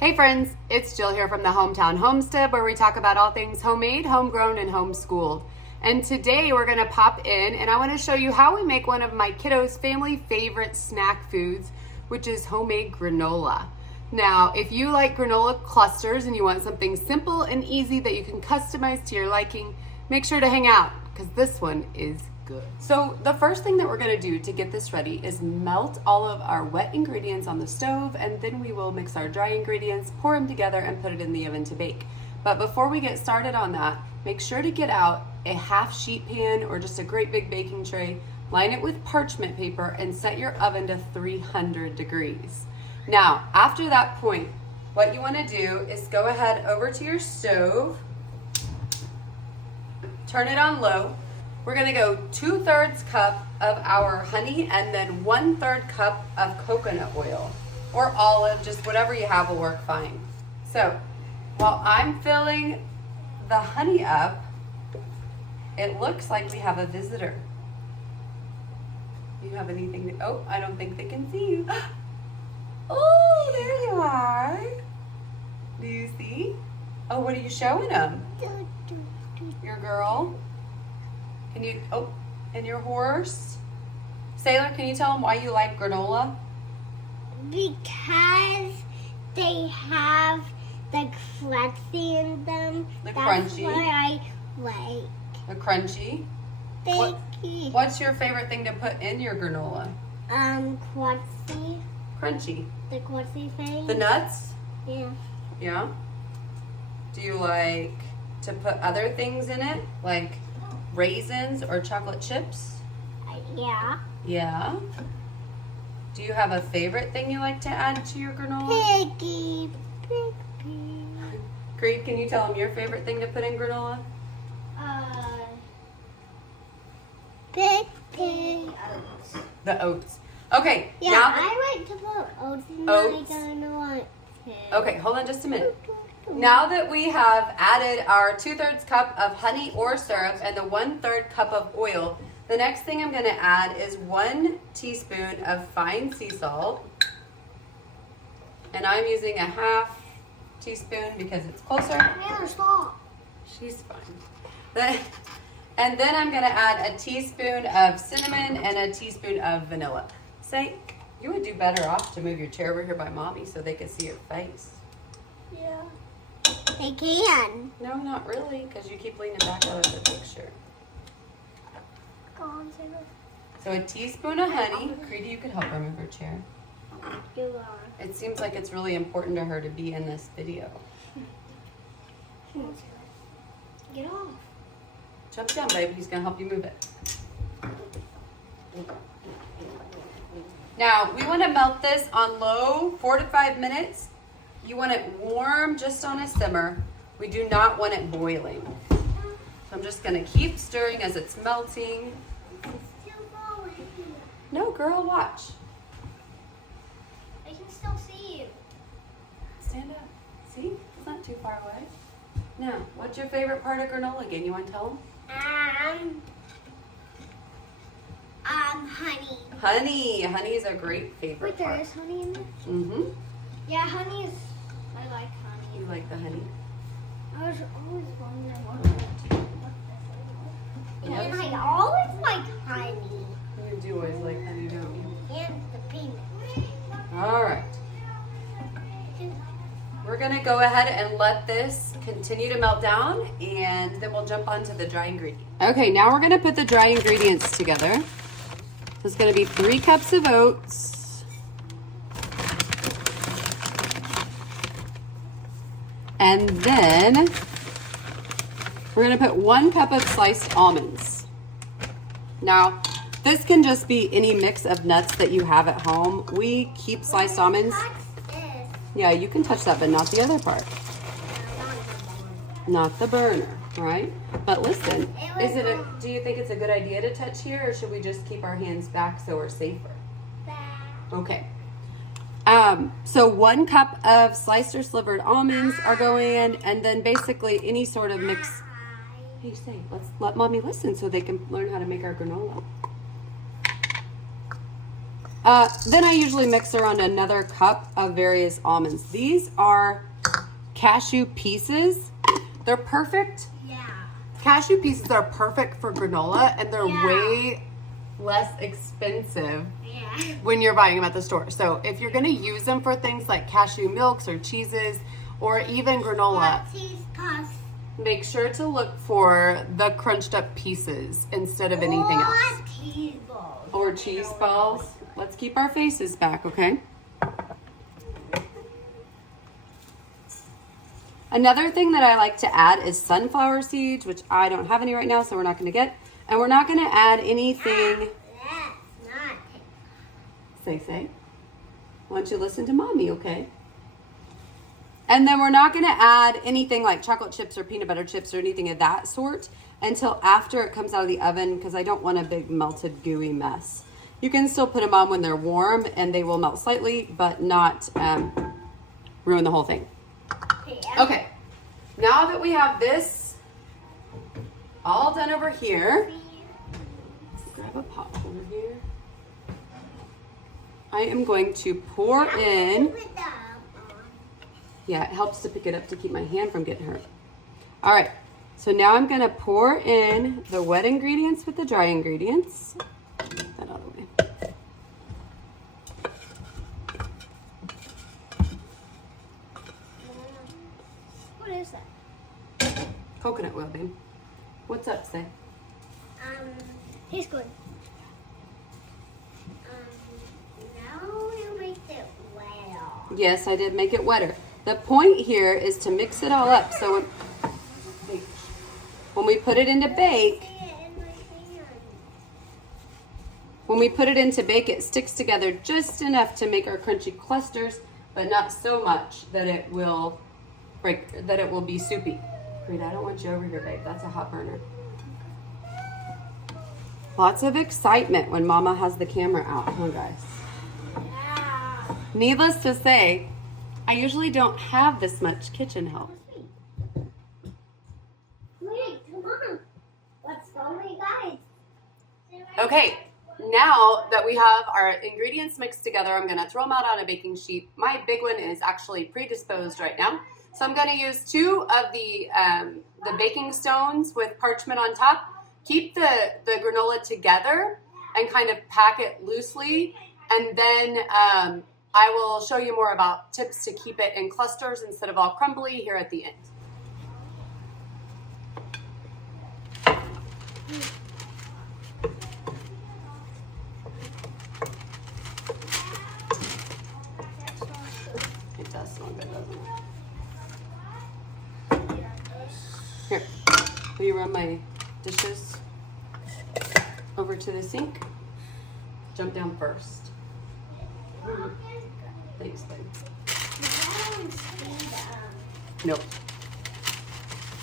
Hey friends, it's Jill here from the Hometown Homestead, where we talk about all things homemade, homegrown, and homeschooled. And today we're gonna pop in and I wanna show you how we make one of my kiddos' family favorite snack foods, which is homemade granola. Now, if you like granola clusters and you want something simple and easy that you can customize to your liking, make sure to hang out, because this one is good. So the first thing that we're gonna do to get this ready is melt all of our wet ingredients on the stove, and then we will mix our dry ingredients, pour them together, and put it in the oven to bake. But before we get started on that, make sure to get out a half sheet pan or just a great big baking tray, line it with parchment paper, and set your oven to 300 degrees. Now, after that point, what you wanna do is go ahead over to your stove, turn it on low. We're gonna go 2/3 cup of our honey and then 1/3 cup of coconut oil or olive, just whatever you have will work fine. So while I'm filling the honey up, it looks like we have a visitor. Do you have anything to, oh, I don't think they can see you. Oh, there you are. Do you see? Oh, what are you showing them? Your girl? Can you, oh, and your horse? Sailor, can you tell them why you like granola? Because they have the crunchy in them. The That's crunchy. what I like. The crunchy. What's your favorite thing to put in your granola? Crunchy. Crunchy. The crunchy thing. The nuts? Yeah. Yeah. Do you like to put other things in it? Like raisins or chocolate chips? Yeah. Yeah. Do you have a favorite thing you like to add to your granola? Piggy. Creed, can you tell them your favorite thing to put in granola? Piggy. The oats. Okay. Yeah, now I like to put oats in Oats? my granola too. Okay, hold on just a minute. Now that we have added our 2/3 cup of honey or syrup and the 1/3 cup of oil, the next thing I'm gonna add is 1 teaspoon of fine sea salt. And I'm using a half teaspoon because it's closer. Taylor, stop. She's fine. And then I'm gonna add a teaspoon of cinnamon and a teaspoon of vanilla. Say, you would do better off to move your chair over here by mommy so they could see your face. Yeah. They can. No, not really, because you keep leaning back out of the picture. Go on, Taylor. So a teaspoon of honey. Creedy, you could help her move her chair. You are. It seems like it's really important to her to be in this video. Get off. Jump down, baby. He's going to help you move it. Now, we want to melt this on low, 4 to 5 minutes. You want it warm, just on a simmer. We do not want it boiling. So I'm just going to keep stirring as it's melting. No, girl, watch. I can still see you. Stand up. See? It's not too far away. Now, what's your favorite part of granola again? You want to tell them? Honey. Honey. Honey is a great favorite Wait, there part. is honey in this? Mm-hmm. Yeah, honey is. I like honey. You like the honey? I was always wondering what this is. And I always like honey. You do always like honey, don't you? And the peanut. All right. We're gonna go ahead and let this continue to melt down, and then we'll jump onto the dry ingredients. Okay, now we're gonna put the dry ingredients together. So it's gonna be 3 cups of oats. And then we're gonna put 1 cup of sliced almonds. Now, this can just be any mix of nuts that you have at home. We keep sliced almonds. Yeah, you can touch that, but not the other part. Not the burner, right? But listen, do you think it's a good idea to touch here, or should we just keep our hands back so we're safer? Okay. So 1 cup of sliced or slivered almonds are going in, and then basically any sort of mix. Hey, say, let's let mommy listen so they can learn how to make our granola. Then I usually mix around another cup of various almonds. These are cashew pieces. They're perfect. Yeah. Cashew pieces are perfect for granola, and they're Yeah. way less expensive Yeah. when you're buying them at the store. So if you're going to use them for things like cashew milks or cheeses or even granola, What cheese puffs? make sure to look for the crunched up pieces instead of anything else. Or cheese balls. Or cheese balls. Let's keep our faces back, okay? Another thing that I like to add is sunflower seeds, which I don't have any right now, so we're not going to get. And we're not going to add anything. That's not. Say. Why don't you listen to mommy, okay? And then we're not going to add anything like chocolate chips or peanut butter chips or anything of that sort until after it comes out of the oven, because I don't want a big melted gooey mess. You can still put them on when they're warm and they will melt slightly, but not ruin the whole thing. Okay, now that we have this all done over here, let's grab a pot over here. I am going to pour in. Yeah, it helps to pick it up to keep my hand from getting hurt. All right, so now I'm gonna pour in the wet ingredients with the dry ingredients. Get that out of the way. What is that? Coconut oil, babe. What's up, say? He's good. Now you make it well. Yes, I did make it wetter. The point here is to mix it all up. So when we put it into bake, it sticks together just enough to make our crunchy clusters, but not so much that it will break, that it will be soupy. Great, I don't want you over here, babe. That's a hot burner. Lots of excitement when Mama has the camera out, huh, guys? Yeah. Needless to say, I usually don't have this much kitchen help. Wait, come on. Let's go, you guys. Okay, now that we have our ingredients mixed together, I'm gonna throw them out on a baking sheet. My big one is actually predisposed right now. So I'm gonna use 2 of the baking stones with parchment on top. Keep the granola together and kind of pack it loosely. And then I will show you more about tips to keep it in clusters instead of all crumbly here at the end. It does smell good, doesn't it? Here, will you run my dishes over to the sink? Jump down first. Thanks, babe. Nope.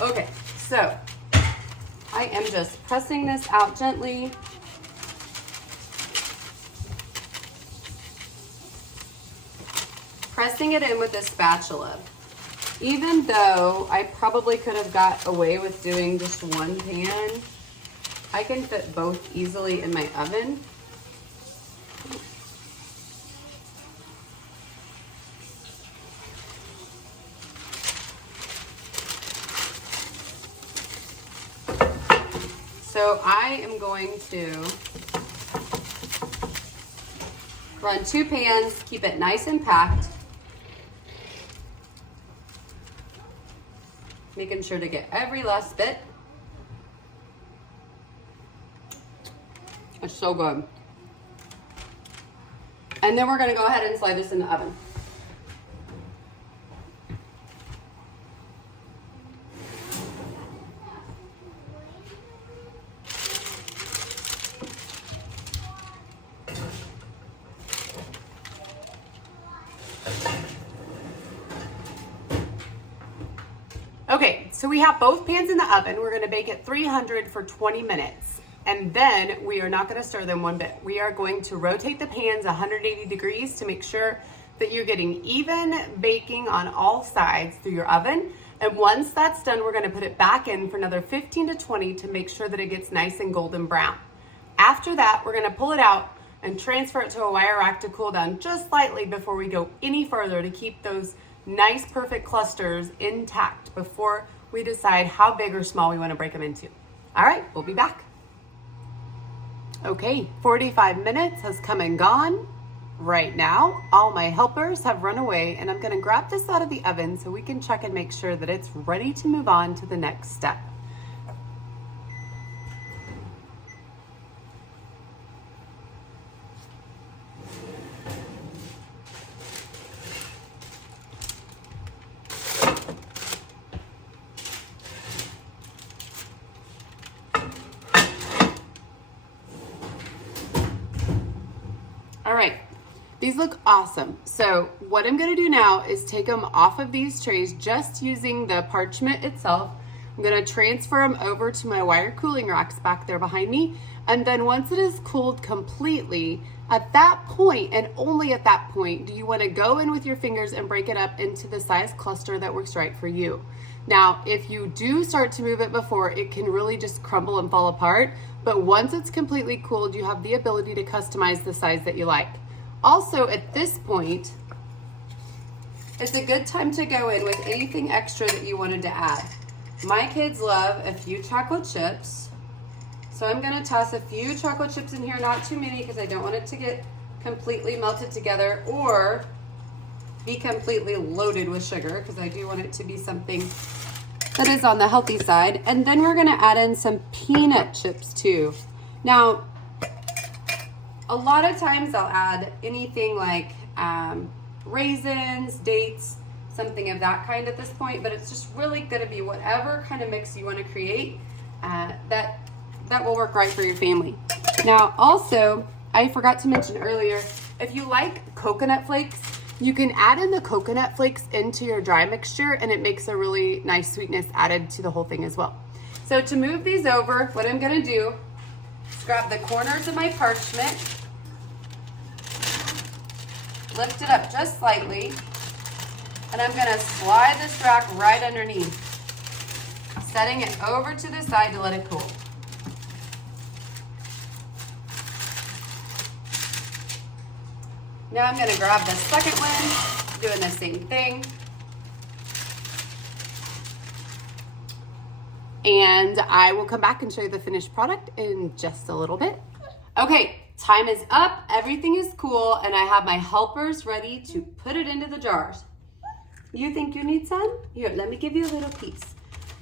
Okay, so I am just pressing this out gently. Pressing it in with a spatula. Even though I probably could have got away with doing just one pan, I can fit both easily in my oven. So I am going to run 2 pans, keep it nice and packed. Making sure to get every last bit. It's so good. And then we're gonna go ahead and slide this in the oven. Okay, so we have both pans in the oven. We're gonna bake at 300 for 20 minutes. And then we are not gonna stir them one bit. We are going to rotate the pans 180 degrees to make sure that you're getting even baking on all sides through your oven. And once that's done, we're gonna put it back in for another 15 to 20 to make sure that it gets nice and golden brown. After that, we're gonna pull it out, and transfer it to a wire rack to cool down just slightly before we go any further to keep those nice, perfect clusters intact before we decide how big or small we want to break them into. All right, we'll be back. Okay, 45 minutes has come and gone. Right now, all my helpers have run away, and I'm gonna grab this out of the oven so we can check and make sure that it's ready to move on to the next step. All right. These look awesome. So what I'm gonna do now is take them off of these trays just using the parchment itself. I'm gonna transfer them over to my wire cooling racks back there behind me. And then once it is cooled completely, at that point, and only at that point, do you wanna go in with your fingers and break it up into the size cluster that works right for you. Now, if you do start to move it before, it can really just crumble and fall apart. But once it's completely cooled, you have the ability to customize the size that you like. Also, at this point, it's a good time to go in with anything extra that you wanted to add. My kids love a few chocolate chips. So I'm gonna toss a few chocolate chips in here, not too many because I don't want it to get completely melted together or be completely loaded with sugar because I do want it to be something that is on the healthy side. And then we're gonna add in some peanut chips too. Now, a lot of times I'll add anything like raisins, dates, something of that kind at this point, but it's just really gonna be whatever kind of mix you wanna create that will work right for your family. Now also, I forgot to mention earlier, if you like coconut flakes, you can add in the coconut flakes into your dry mixture and it makes a really nice sweetness added to the whole thing as well. So to move these over, what I'm gonna do is grab the corners of my parchment, lift it up just slightly, and I'm gonna slide this rack right underneath, setting it over to the side to let it cool. Now I'm gonna grab the second one, doing the same thing. And I will come back and show you the finished product in just a little bit. Okay, time is up, everything is cool, and I have my helpers ready to put it into the jars. You think you need some? Here, let me give you a little piece.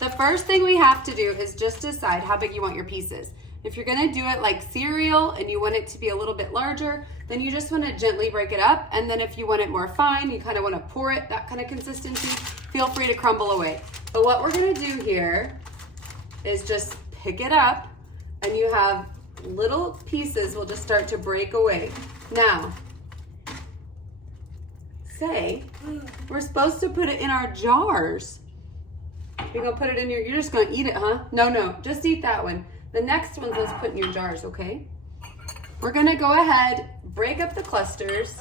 The first thing we have to do is just decide how big you want your pieces. If you're gonna do it like cereal and you want it to be a little bit larger, then you just wanna gently break it up. And then if you want it more fine, you kinda wanna pour it, that kind of consistency, feel free to crumble away. But what we're gonna do here is just pick it up and you have little pieces will just start to break away. Now, say, we're supposed to put it in our jars. You're gonna put it in your, you're just gonna eat it, huh? No, just eat that one. The next one's let's put in your jars, okay? We're gonna go ahead, break up the clusters.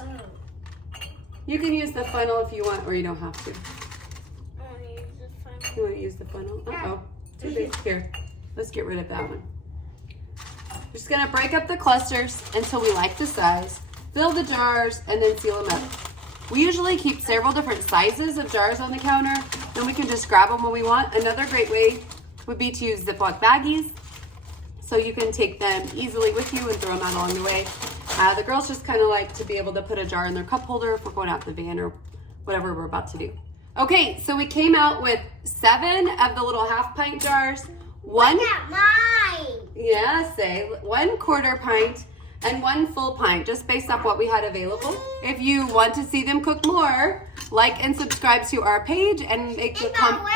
You can use the funnel if you want, or you don't have to. I want to use the funnel. You wanna use the funnel? Uh-oh, too big. Here, let's get rid of that one. We're just gonna break up the clusters until we like the size, fill the jars, and then seal them up. We usually keep several different sizes of jars on the counter, then we can just grab them when we want. Another great way would be to use Ziploc baggies, so you can take them easily with you and throw them out along the way. The girls just kind of like to be able to put a jar in their cup holder if we're going out the van or whatever we're about to do. Okay, so we came out with 7 of the little half-pint jars. One, Look at mine. yeah, say 1/4 pint and 1 full pint, just based off what we had available. If you want to see them cook more, like and subscribe to our page and make a And by the way,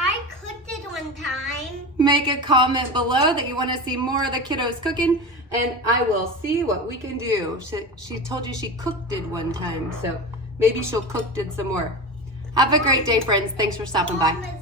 I cooked it one time. Make a comment below that you want to see more of the kiddos cooking, and I will see what we can do. She told you she cooked it one time, so maybe she'll cook it some more. Have a great day, friends. Thanks for stopping by.